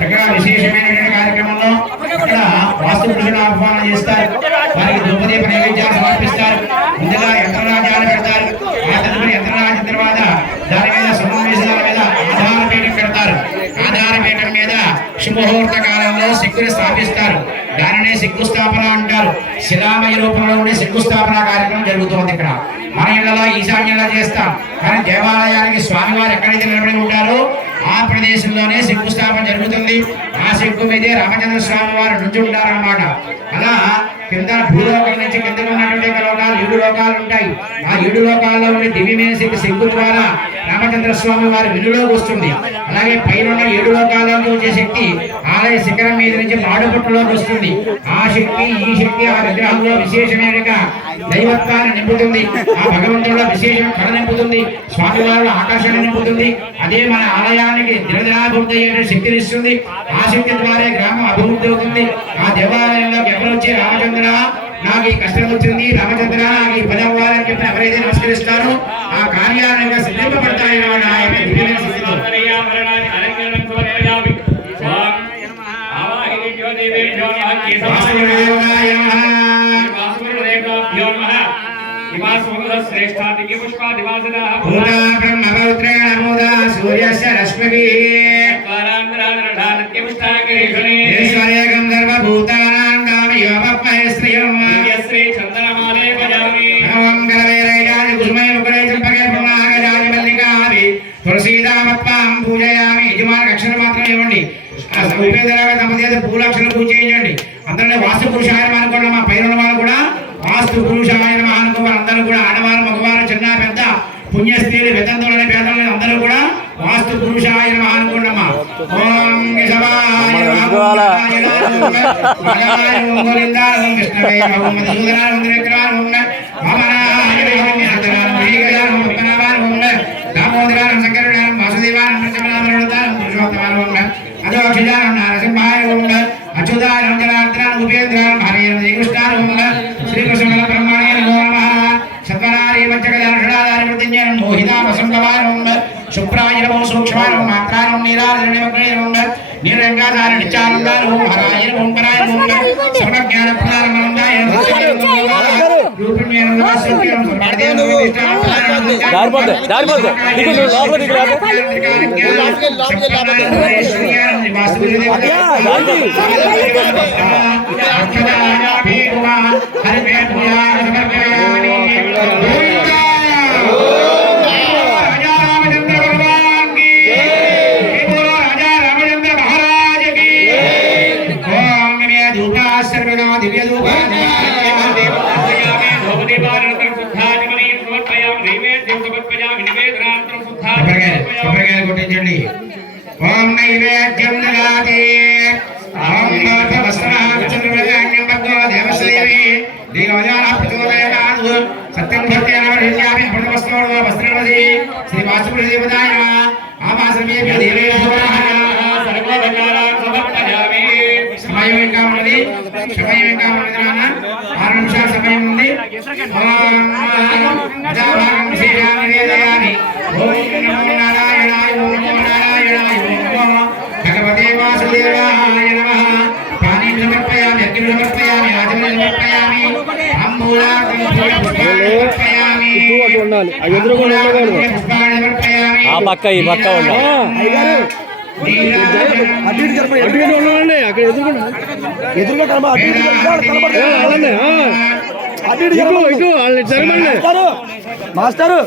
చక్కగా విశేషమైన కార్యక్రమంలో అక్కడ వాస్తు పురుషుడు ఆహ్వానం చేస్తారు. వారికి ధూపదీప నైవేద్యాలు సమర్పిస్తారు. ముందుగా యంత్రరాజ్యాలు పెడతారు. ఆ తదుపరి యంత్రరాజ్యం తర్వాత దాని మీద సమావేశాల మీద ఆధారపీఠం పెడతారు. ఆధారపీఠం మీద శుభముహూర్త కాలంలో శిక్కుని స్థాపిస్తారు. దానినే శంకుస్థాపన అంటారు. శిలామయ రూపంలో ఉండే శంకుస్థాపన కార్యక్రమం జరుగుతోంది. ఇక్కడ మన ఇళ్లలో ఈశాన్యంలో చేస్తాం, కానీ దేవాలయానికి స్వామివారు ఎక్కడైతే నిలబడి ఉంటారో ఆ ప్రదేశంలోనే శంకుస్థాపన జరుగుతుంది. ఆ శంకు మీదే రామచంద్ర స్వామి వారు నుంచి ఉంటారన్నమాట. అలా కింద భూలోకం నుంచి కిందకు ఉన్నటువంటి లోకాలు 7 లోకాలు ఉంటాయి. ఆ 7 లోకాల్లో ఉండే దివ్యమైన శంకు ద్వారా రామచంద్ర స్వామి వారి విలులోకి వస్తుంది. అలాగే పైన 7 లోకాల్లోకి వచ్చే శక్తి ఆలయ శిఖరం మీద నుంచి మాడుపుట్టులోకి వస్తుంది. ఆ శక్తి ఈ శక్తి ఆ విగ్రహంలో విశేషమైన దైవత్వాన్ని నింపుతుంది. ఆ భగవంతుడిలో విశేషమైన కళ నింపుతుంది. స్వామివారిలో ఆకర్షణ నింపుతుంది. అదే మన ఆలయానికి దినదినాభివృద్ధి అయ్యే శక్తిని ఇస్తుంది. ఆ శక్తి ద్వారా గ్రామం అభివృద్ధి అవుతుంది. ఆ దేవాలయంలోకి ఎవరు వచ్చి రామచంద్ర నాకు ఈ కష్టం వచ్చింది, రామచంద్ర నాకు ఈ పని అవ్వాలని చెప్పి ఎవరైతే నమస్కరిస్తారో ఆ కార్యాలయంగా సిద్ధింపబడతాయని ఆయన దివ్యమైన స్థితిలో పూలక్షలు పూజ చేయండి. అందరూ వాస్తు పురుషాయనం అనుకోండి. మా పైన వాళ్ళు కూడా వాస్తు పురుషాయనం అనుకోవాలి. అందరూ కూడా ఆడవారు మగవారు చిన్న పెద్ద పుణ్యస్త్రీలు వితంతులని పేదలని అందరూ కూడా వాస్తు పురుషాయనం అనుకోండమ్మా. ఓం శుభ్రాయనము సూక్ష్మానం మాత్రానం నీరాజనమగ్నేయం నీరంగాధార నిత్యానందానం హరాయన ఓంపరాయన సర్వజ్ఞాన ప్రధానమందాయ రూపణ్యేన వాసుక్యం సర్వదేవ దారిపోతే దిగు లోపల దిగురా కొట్టించండి. ఓం నైవేద్యం దదాతి ఓం వస్త్రాచంద్రవ్యాన్యం భగో దేవశ్రీవి దేవజాన ప్రచోదయాత్ సత్యం భక్తేన వరిష్యామి పుణ్యవస్త్రోణ వస్త్రవసి శ్రీ వాసుదేవ దేవతాయ ఆవాసమేభ్య దేవేభ్యో సర్వోపచారాన్ సమర్పయామి. సమయం ఇంకా ఉన్నది. సమయం ఇంకా ఉన్నది నాన్న. 6 నిమిషాల సమయం ఉంది. ఓం అజాభాగం విశేషాన్ని వేదయామి. ఓం నమో నారాయణాయ ఓం నమో నారాయణాయ ఓం నమో భగవతే వాసుదేవాయ నమః. పానీయం సమర్పయామి, అగ్నిం సమర్పయామి, ఆచమనం సమర్పయామి, అంబూలాకం సమర్పయామి. ఆ పక్క ఈ పక్క ఉండాలి. అక్కడ ఎదురుగా మాస్టారు